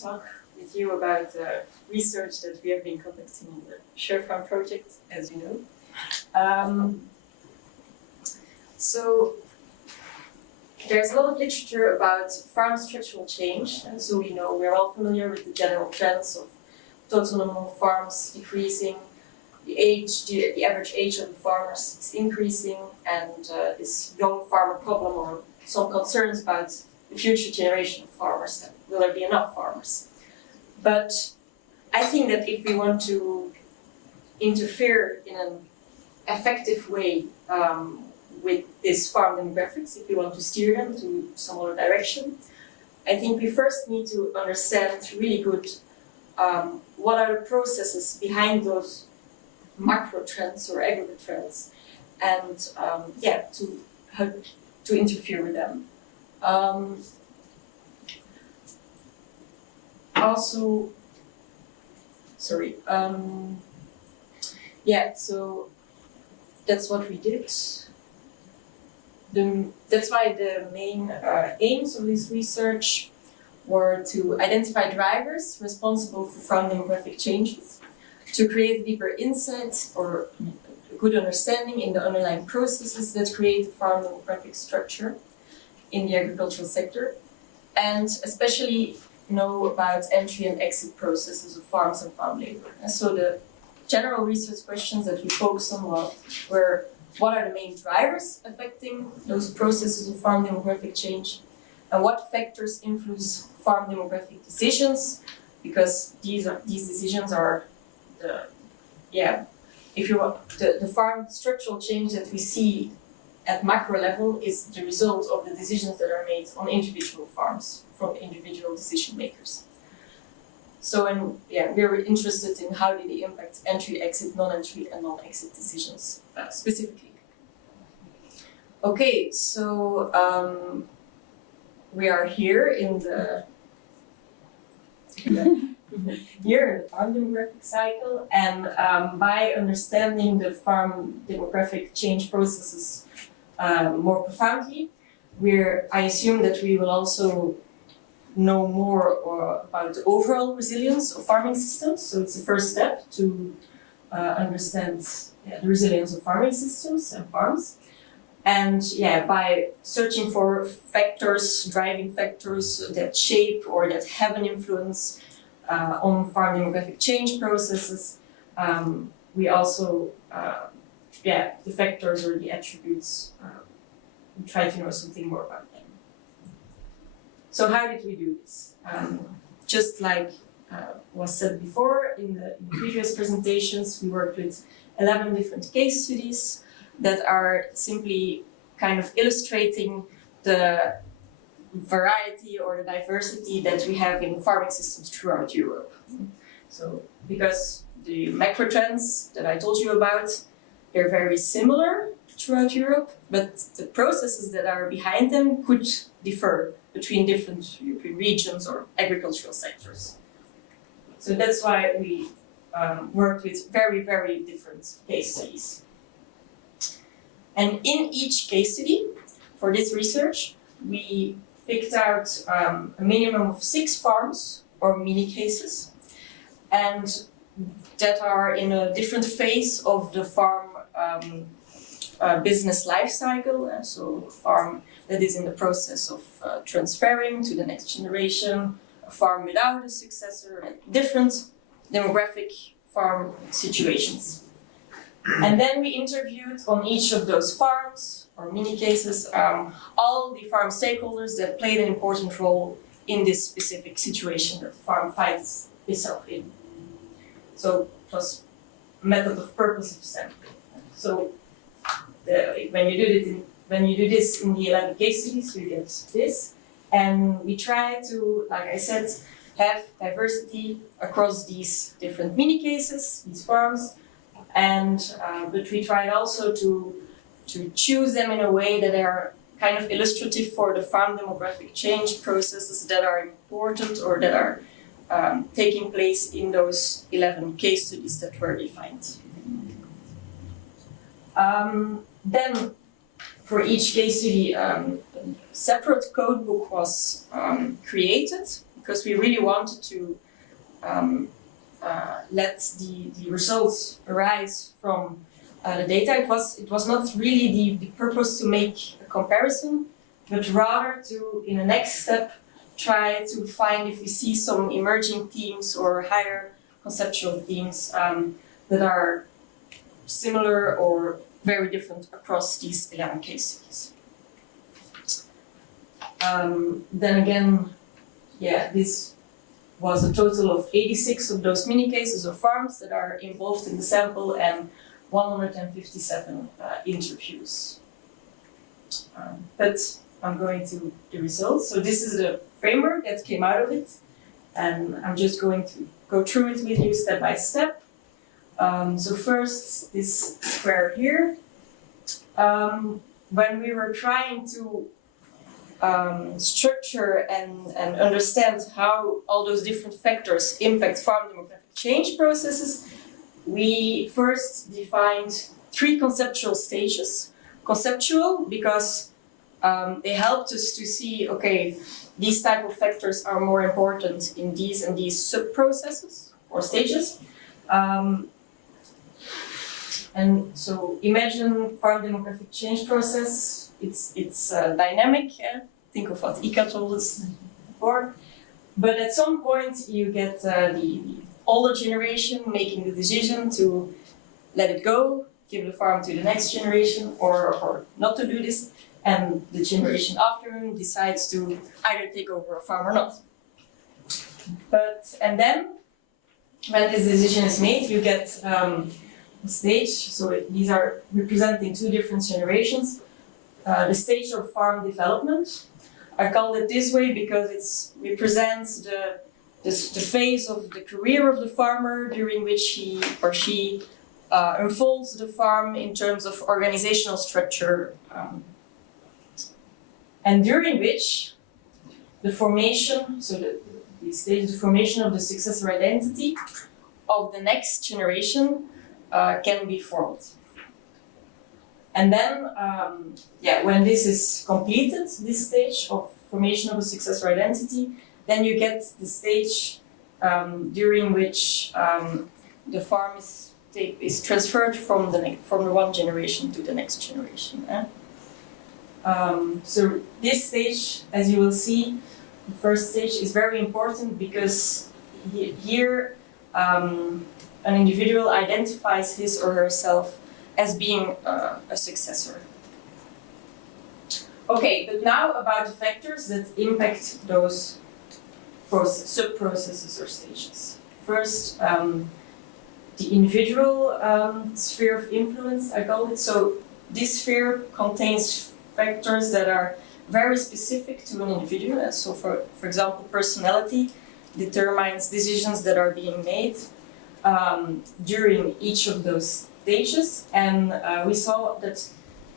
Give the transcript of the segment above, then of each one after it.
talk with you about research that we have been conducting in the Surefarm project, as you know. So there's a lot of literature about farm structural change, and so we know we're all familiar with the general trends of total number of farms decreasing, the average age of the farmers is increasing, and this young farmer problem or some concerns about the future generation of farmers. Will there be enough farmers? But I think that if we want to interfere in an effective way with this farm demographics, if we want to steer them to some other direction, I think we first need to understand really good what are the processes behind those macro trends or aggregate trends, and to interfere with them. So that's what we did. That's why the main aims of this research were to identify drivers responsible for farm demographic changes, to create deeper insight or a good understanding in the underlying processes that create the farm demographic structure in the agricultural sector, and especially know about entry and exit processes of farms and farm labor. And so the general research questions that we focused on were what are the main drivers affecting those processes of farm demographic change, and what factors influence farm demographic decisions, because these decisions are the farm structural change that we see at macro level is the result of the decisions that are made on individual farms from individual decision makers. So, we're interested in how did they impact entry, exit, non-entry, and non-exit decisions specifically. Okay, so we are here in the farm demographic cycle, and by understanding the farm demographic change processes more profoundly, I assume that we will also know more about the overall resilience of farming systems. So it's the first step to understand the resilience of farming systems and farms. And by searching for driving factors that shape or that have an influence on farm demographic change processes, we also, the factors or the attributes, we try to know something more about them. So how did we do this? Just like was said before in the previous presentations, we worked with 11 different case studies that are simply kind of illustrating the variety or the diversity that we have in farming systems throughout Europe. So, because the macro trends that I told you about, they're very similar throughout Europe, but the processes that are behind them could differ between different European regions or agricultural sectors. So that's why we worked with very, very different case studies. And in each case study, for this research, we picked out a minimum of 6 farms or mini cases, and that are in a different phase of the farm business life cycle. So a farm that is in the process of transferring to the next generation, a farm without a successor, and different demographic farm situations. And then we interviewed on each of those farms or mini cases all the farm stakeholders that played an important role in this specific situation that the farm finds itself in. So it was a method of purposive sampling. So when you do this in the 11 case studies, you get this, and we try to, like I said, have diversity across these different mini cases, these farms. And but we tried also to choose them in a way that are kind of illustrative for the farm demographic change processes that are important or that are taking place in those 11 case studies that were defined. Then, for each case study, a separate codebook was created because we really wanted to let the results arise from the data. It was not really the purpose to make a comparison, but rather to, in the next step, try to find if we see some emerging themes or higher conceptual themes that are similar or very different across these 11 case studies. Then again, this was a total of 86 of those mini cases of farms that are involved in the sample and 157 interviews. But I'm going to the results. So this is the framework that came out of it, and I'm just going to go through it with you step by step. So first, this square here. When we were trying to structure and understand how all those different factors impact farm demographic change processes, we first defined 3 conceptual stages. Conceptual because they helped us to see, okay, these type of factors are more important in these and these sub-processes or stages. And so imagine farm demographic change process, it's dynamic, think of what Ika told us before. But at some point you get the older generation making the decision to let it go, give the farm to the next generation, or not to do this, and the generation after him decides to either take over a farm or not. And then, when this decision is made, you get a stage, so these are representing 2 different generations. The stage of farm development. I call it this way because it represents the phase of the career of the farmer during which he or she unfolds the farm in terms of organizational structure, and during which the formation, so the stage, the formation of the successor identity of the next generation can be formed. And then, when this is completed, this stage of formation of a successor identity, then you get the stage during which the farm is transferred from the one generation to the next generation. So this stage, as you will see, the first stage is very important because here an individual identifies his or herself as being a successor. Okay, but now about the factors that impact those sub-processes or stages. First, the individual sphere of influence, I call it. So this sphere contains factors that are very specific to an individual. So for example, personality determines decisions that are being made during each of those stages. And we saw that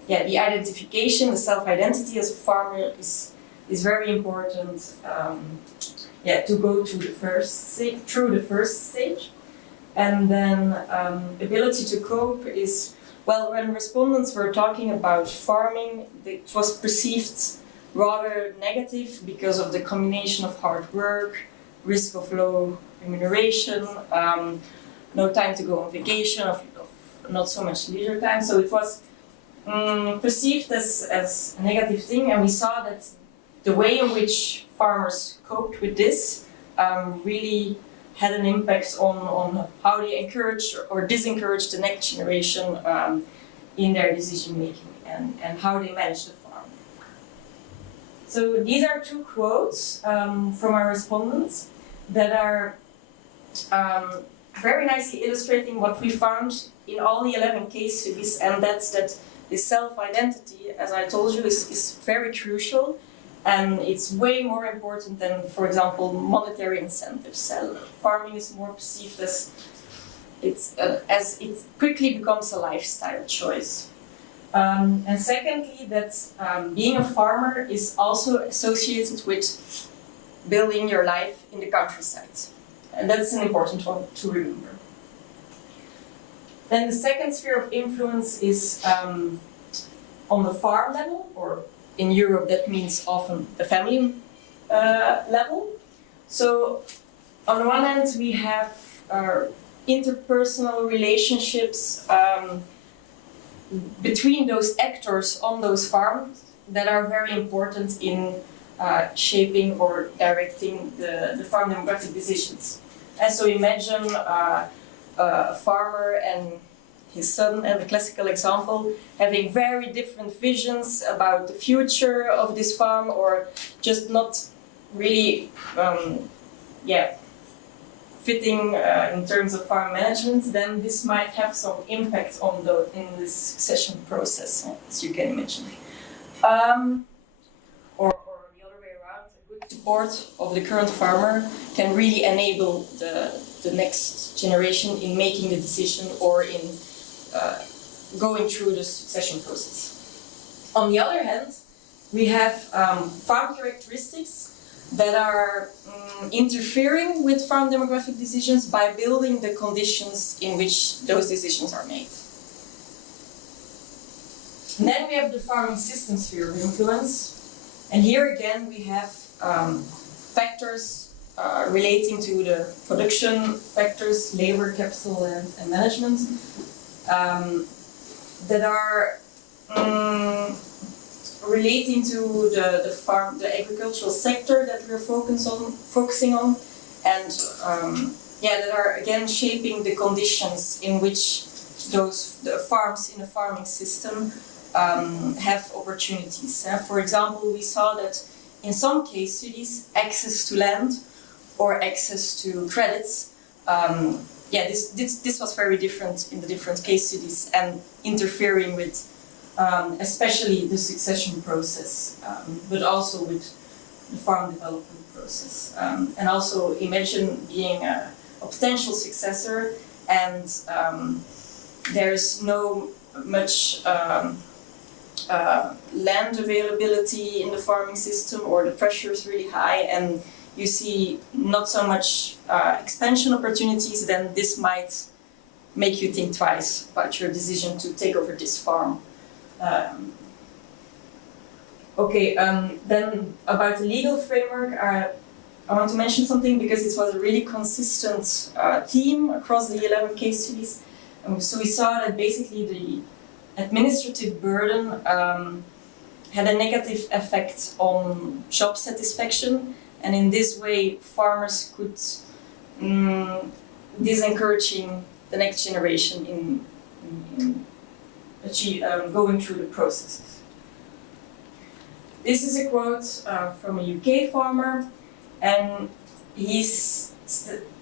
the identification, the self-identity as a farmer is very important to go through the first stage. And then ability to cope is, well, when respondents were talking about farming, it was perceived rather negative because of the combination of hard work, risk of low remuneration, no time to go on vacation, of not so much leisure time. So it was perceived as a negative thing, and we saw that the way in which farmers coped with this really had an impact on how they encourage or disencourage the next generation in their decision making and how they manage the farm. So these are 2 quotes from our respondents that are very nicely illustrating what we found in all the 11 case studies, and that's that the self-identity, as I told you, is very crucial. And it's way more important than, for example, monetary incentives. Farming is more perceived as it quickly becomes a lifestyle choice. And secondly, that being a farmer is also associated with building your life in the countryside. And that's an important one to remember. Then the second sphere of influence is on the farm level, or in Europe that means often the family level. So on the one hand, we have interpersonal relationships between those actors on those farms that are very important in shaping or directing the farm demographic decisions. And so imagine a farmer and his son, and the classical example, having very different visions about the future of this farm, or just not really fitting in terms of farm management, then this might have some impact on in the succession process, as you can imagine. Or the other way around, a good support of the current farmer can really enable the next generation in making the decision or in going through the succession process. On the other hand, we have farm characteristics that are interfering with farm demographic decisions by building the conditions in which those decisions are made. And then we have the farming system sphere of influence. And here again we have factors relating to the production factors, labor, capital, and management that are relating to the agricultural sector that we're focusing on, and that are again shaping the conditions in which the farms in the farming system have opportunities. For example, we saw that in some case studies, access to land or access to credits, this was very different in the different case studies and interfering with especially the succession process, but also with the farm development process. And also imagine being a potential successor and there's no much land availability in the farming system, or the pressure is really high and you see not so much expansion opportunities, then this might make you think twice about your decision to take over this farm. Then about the legal framework, I want to mention something because it was a really consistent theme across the 11 case studies. So we saw that basically the administrative burden had a negative effect on job satisfaction, and in this way farmers could disencouraging the next generation in going through the processes. This is a quote from a UK farmer, and he's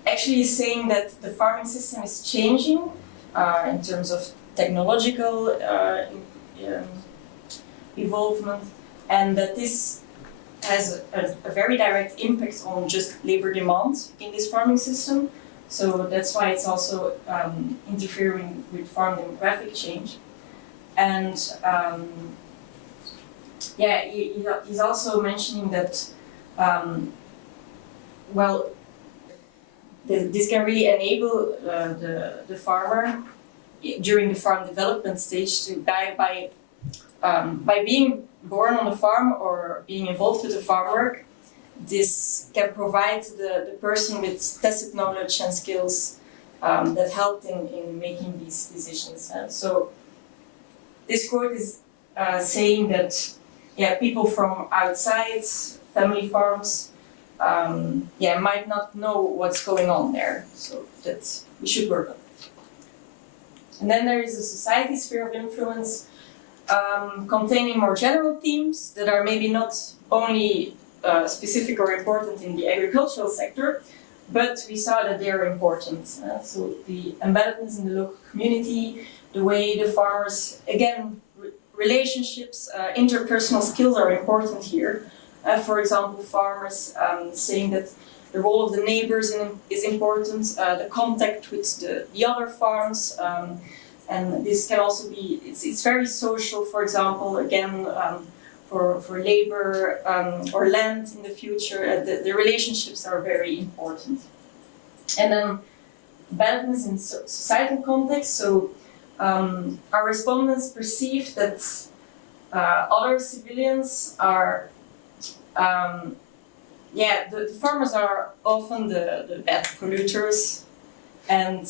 actually saying that the farming system is changing in terms of technological evolvement, and that this has a very direct impact on just labor demand in this farming system. So that's why it's also interfering with farm demographic change. And he's also mentioning that this can really enable the farmer during the farm development stage to by being born on the farm or being involved with the farm work. This can provide the person with tacit knowledge and skills that helped in making these decisions. So this quote is saying that people from outside family farms might not know what's going on there, so that we should work on it. And then there is a society sphere of influence containing more general themes that are maybe not only specific or important in the agricultural sector, but we saw that they are important. So the embeddedness in the local community, the way the farmers, again, relationships, interpersonal skills are important here. For example, farmers saying that the role of the neighbors is important, the contact with the other farms, and this can also be, it's very social, for example, again, for labor or land in the future, the relationships are very important. And then balance in societal context, so our respondents perceive that other civilians are the farmers are often the bad polluters, and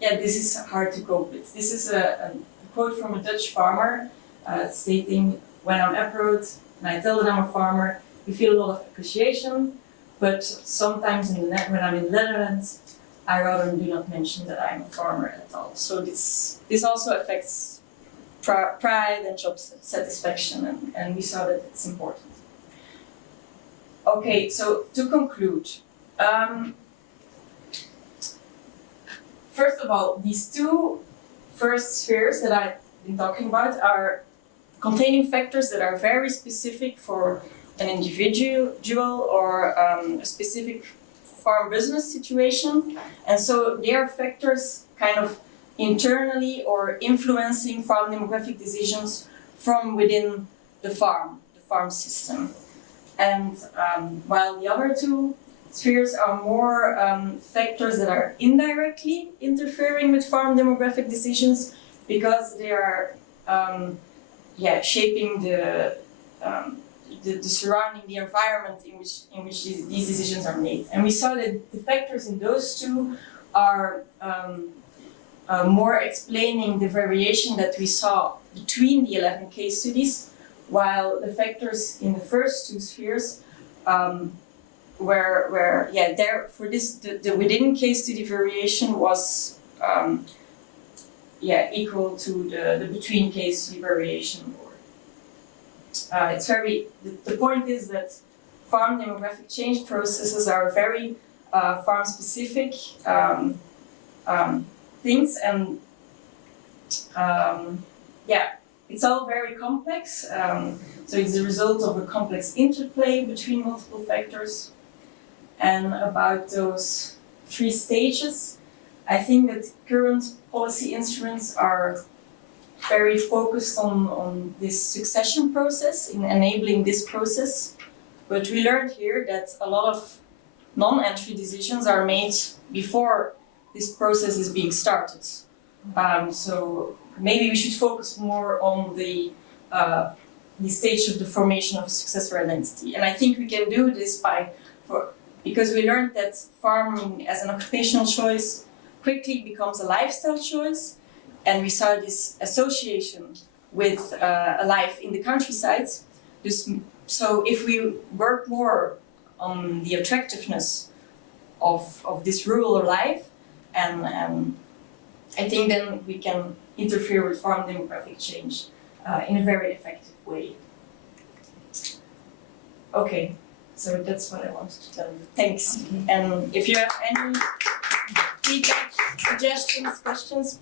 this is hard to cope with. This is a quote from a Dutch farmer stating, "When I'm abroad and I tell that I'm a farmer, we feel a lot of appreciation, but sometimes when I'm in the Netherlands, I rather do not mention that I'm a farmer at all." So this also affects pride and job satisfaction, and we saw that it's important. Okay, so to conclude, first of all, these two first spheres that I've been talking about are containing factors that are very specific for an individual or a specific farm business situation, and so they are factors kind of internally or influencing farm demographic decisions from within the farm system. And while the other two spheres are more factors that are indirectly interfering with farm demographic decisions because they are shaping the surrounding, the environment in which these decisions are made. And we saw that the factors in those two are more explaining the variation that we saw between the 11 case studies, while the factors in the first two spheres for this the within case study variation was equal to the between case study variation. It's very the point is that farm demographic change processes are very farm specific things, and it's all very complex. So it's the result of a complex interplay between multiple factors. And about those 3 stages, I think that current policy instruments are very focused on this succession process, in enabling this process. But we learned here that a lot of non-entry decisions are made before this process is being started. So maybe we should focus more on the stage of the formation of a successor identity. And I think we can do this because we learned that farming as an occupational choice quickly becomes a lifestyle choice, and we saw this association with a life in the countryside. So if we work more on the attractiveness of this rural life, and I think then we can interfere with farm demographic change in a very effective way. Okay, so that's what I wanted to tell you. Thanks. And if you have any feedback, suggestions, questions.